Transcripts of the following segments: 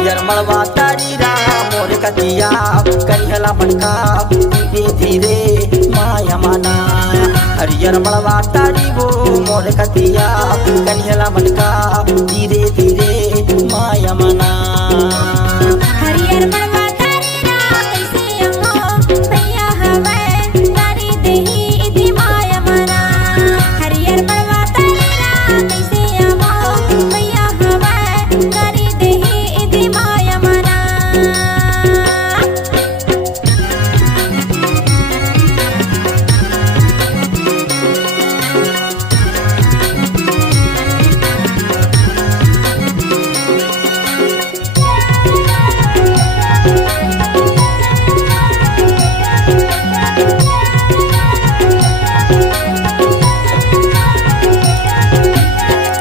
हरियर मड़वा तारी राम मोर कतिया कन्हला मटका धीरे धीरे माया माना। हरियर मड़वा तारी वो मोर कतिया कन्हला मटका धीरे धीरे माया माना। हरियर मड़वा तारी राम कैसे अहो भैया हवे तारी देही इति माया मना। हरियर मड़वा तारी राम कैसे अहो भैया हवे तारी देही इति माया मना।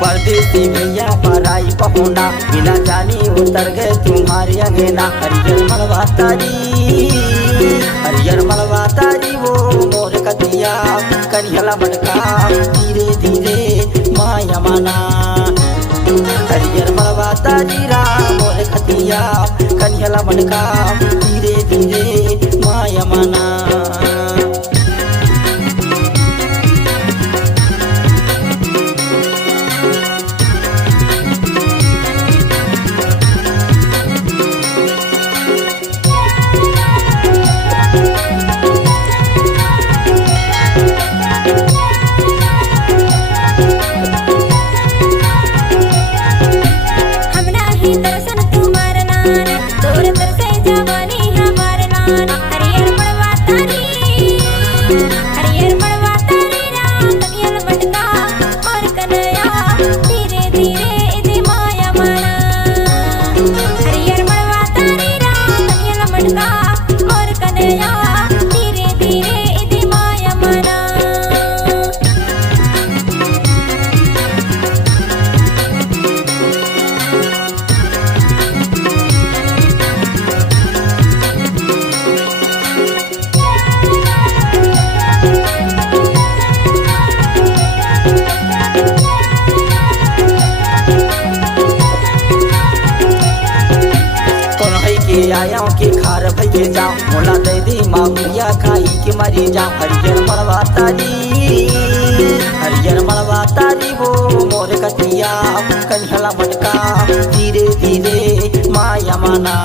परदेसी भैया पराई पहुना बिना जानी उतर गए तुम्हारे अंगना। हरियर मड़वा तारी हरियर मड़वा तारी वो मोर कतिया कन्हला मटका धीरे धीरे माया माना। हरियर मड़वा तारी राम मोर कतिया कन्हला मटका धीरे धीरे माया माना। दर्शन तुम्हार नान तोर तरसे जवानी हमार नान। हरियर मड़वा तारी राम कन्हल मटका और कन्हैया धीरे धीरे इति माया माना। हरियर मड़वा तारी राम कन्हल मटका और कन्हैया धीरे धीरे इति माया माना। आया के खार भैया जाओ मोला दे दी माहुरिया खाई के मरी जाओ। हरियर मड़वा तारी वो मोर कतिया कन्हला मटका धीरे धीरे माया माना।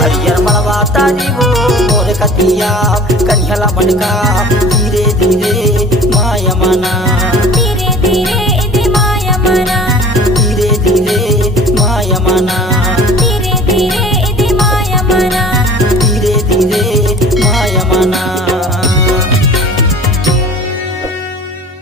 हरियर मड़वा तारी वो मोर कतिया कन्हला मटका धीरे धीरे माया माना।